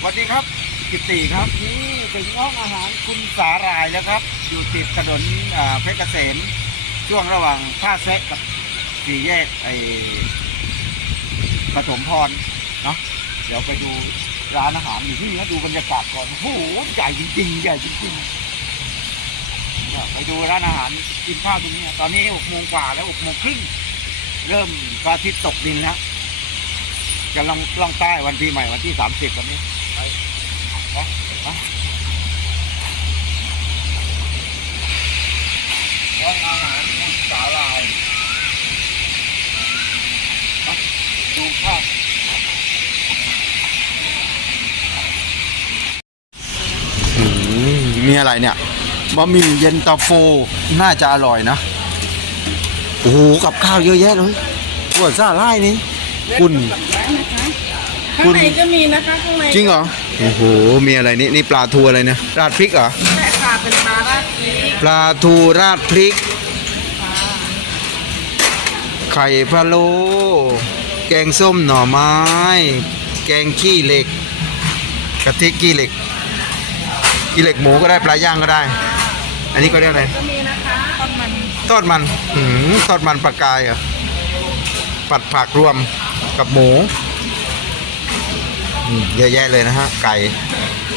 สวัสดีครับกิตติครับนี่ถึงห้องอาหารคุณสาหรายแล้วครับ อยู่ติดถนนเพชรเกษมช่วงระหว่างท่าแซะกับสี่แยกไอ้ปฐมพรเนาะเดี๋ยวไปดูร้านอาหารอยู่ที่นี่ดูบรรยากาศก่อนโอ้โหใหญ่จริงๆใหญ่จริงๆไปดูร้านอาหารกินข้าวตรงนี้ตอนนี้หกโมงกว่าแล้วหกโมงครึ่งเริ่มพระอาทิตย์ตกดินแล้วจะลองล่องใต้วันปีใหม่วันที่สามสิบวันนี้ ร้านอาหารคุณสาลายไปดูภาพมีอะไรเนี่ยบะหมี่เย็นตาโฟน่าจะอร่อยนะ โอ้โห กับข้าวเยอะแยะเลยปวดซ่าไล่นี่คุณข้างในก็มีนะคะข้างในจริงเหรอ โอ้โห มีอะไรนี่นี่ปลาทูอะไรนะราดพริกเหรอแม่ค่ะเป็นปลาราดพริกปลาทูราดพริก ไข่พะโล้แกงส้มหน่อไม้ แกงขี้เหล็กกะทิขี้เหล็กขี้เหล็กหมูก็ได้ปลาย่างก็ได้ อันนี้ก็เรียกอะไรก็มีนะคะทอดมันทอดมันหืมทอดมันปลากายเหรอผัดผักรวมกับหมูอืม เยอะแยะเลยนะฮะ ไก่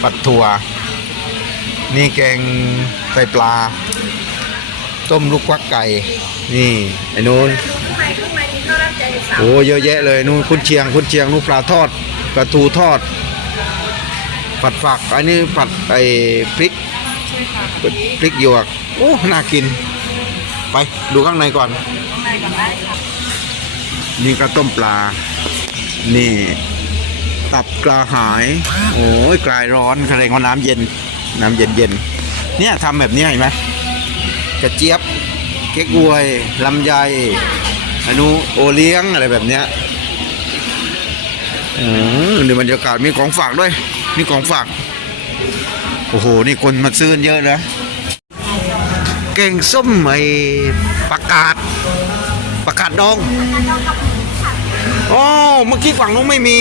ปัดถั่ว นี่แกงไตปลา ต้มลูกควักไก่ นี่ไอ้นู้นข้างในข้างในมีข้าวราดแกงอยู่สามโอ้เยอะแยะเลยนู่นคุณเชียงคุณเชียงนู่นปลาทอดปลาทูทอด ผัดฝัก อันนี้ผัดไอ้พริกใช่ค่ะพริกหยวกโอ้น่ากิน ไปดูข้างในก่อนข้างในก่อนได้ค่ะนี่ก็ต้มปลา นี่ ตับกระหาย โอ้ยกลายร้อนแสดงว่าน้ำเย็น น้ำเย็นเย็นเนี่ยทำแบบนี้เห็นไหมกระเจี๊ยบ เก๊กฮวยลำไยอนุโอเลี้ยงอะไรแบบเนี้ยอืมในบรรยากาศมีของฝากด้วย มีของฝาก โอ้โห นี่คนมาซื้อเยอะนะเก่งส้มไอ้ประกาศประกาศดอง อ๋อเมื่อกี้ฝั่งนู้นไม่มี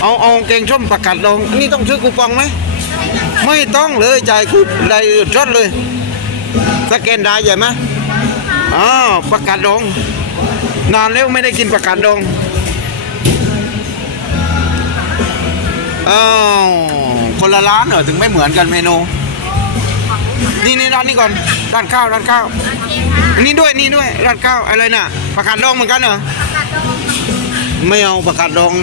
เอาเอาแกงส้มประกาศดองอันนี้ต้องซื้อคูปองไหม ไม่ต้องเลยจ่ายคูได้รถเลย สแกนได้ใช่ไหมอ๋อประกาศดอง นานแล้วไม่ได้กินประกาศดองอ้าวคนละร้านเหรอถึงไม่เหมือนกันเมนู นี่นี่ร้านนี้ก่อน ร้านข้าว ร้านข้าว นนี้ด้วยนี่ด้วยร้านข้าวอะไรน่ะผักกาดดองเหมือนกันเหรอไม่เอาผักกาดดอง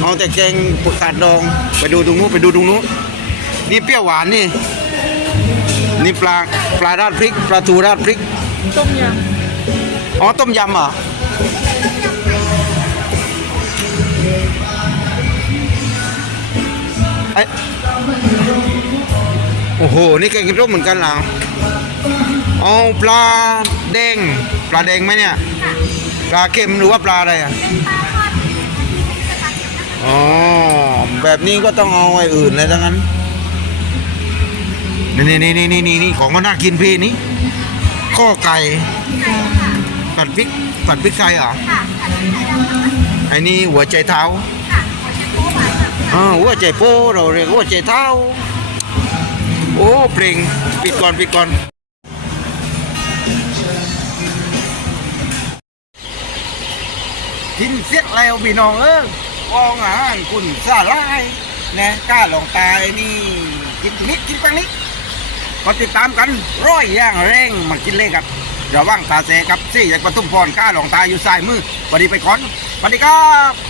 เอาแต่แกงผักกาดดอง ไปดูตรงนู้นไปดูตรงนู้นนี่เปรี้ยวหวานนี่ นี่ปลาปลาราดพริกปลาทูราดพริกต้มยอ๋อต้มยำเหรอไอ้โอ้โห นี่แกงกินร่มเหมือนกันเหรอ เอาปลาแดงปลาแดงไหมเนี่ย ปลาเค็มหรือว่าปลาอะไรอะอ๋อแบบนี้ก็ต้องเอาไอ้อื่นเลยทั้งนั้นนี่นี่นี่นี่นี่นี่ของก็น่ากินพี่นี่ข้อไก่ผัดพริกผัดพริกไทยเหรอไอ้นี่หัวใจเท้าอ่าหัวใจโป้เราเรียกหัวใจเท้า โอ้เพลงปิดก่อนปิดก่อน กินเสร็จแล้วพี่น้องเออกองอาหารคุณสาลายนะกล้าลองตายนี่กินนิดกินปังนิดก็ติดตามกันร้อยย่างแรงมากินเลยครับระว่างตาเสกับซี่จากปทุมพรกล้าลองตายอยู่ซ้ายมือสวัสดีไปก่อนสวัสดีครับ